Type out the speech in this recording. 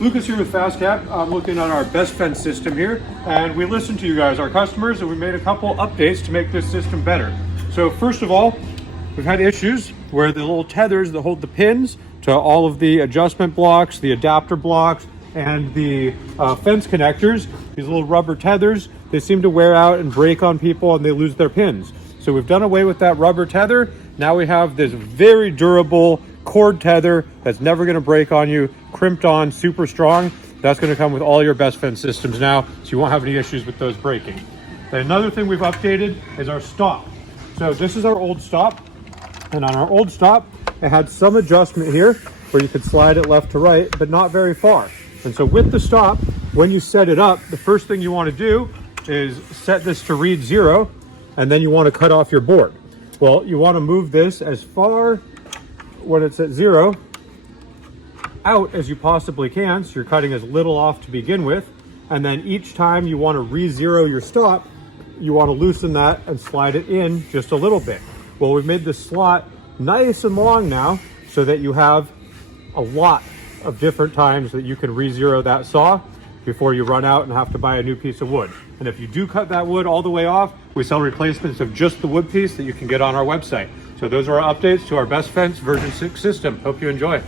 Lukas here with FastCap. I'm looking at our best fence system here, and we listened to you guys, our customers, and we made a couple updates to make this system better. So first of all, we've had issues where the little tethers that hold the pins to all of the adjustment blocks, the adapter blocks, and the fence connectors, these little rubber tethers, they seem to wear out and break on people and they lose their pins. So we've done away with that rubber tether. Now we have this very durable cord tether that's never going to break on you, crimped on, super strong. That's going to come with all your best fence systems now, so you won't have any issues with those breaking. Then another thing we've updated is our stop. So this is our old stop, and on our old stop, it had some adjustment here where you could slide it left to right, but not very far. And so with the stop, when you set it up, the first thing you want to do is set this to read 0, and then you want to cut off your board. Well, you want to move this as far when it's at 0 out as you possibly can, so you're cutting as little off to begin with, and then each time you want to re-zero your stop, you want to loosen that and slide it in just a little bit. Well, we've made the slot nice and long now so that you have a lot of different times that you can re-zero that saw before you run out and have to buy a new piece of wood. And if you do cut that wood all the way off, we sell replacements of just the wood piece that you can get on our website. So those are our updates to our best fence version 6 system. Hope you enjoy.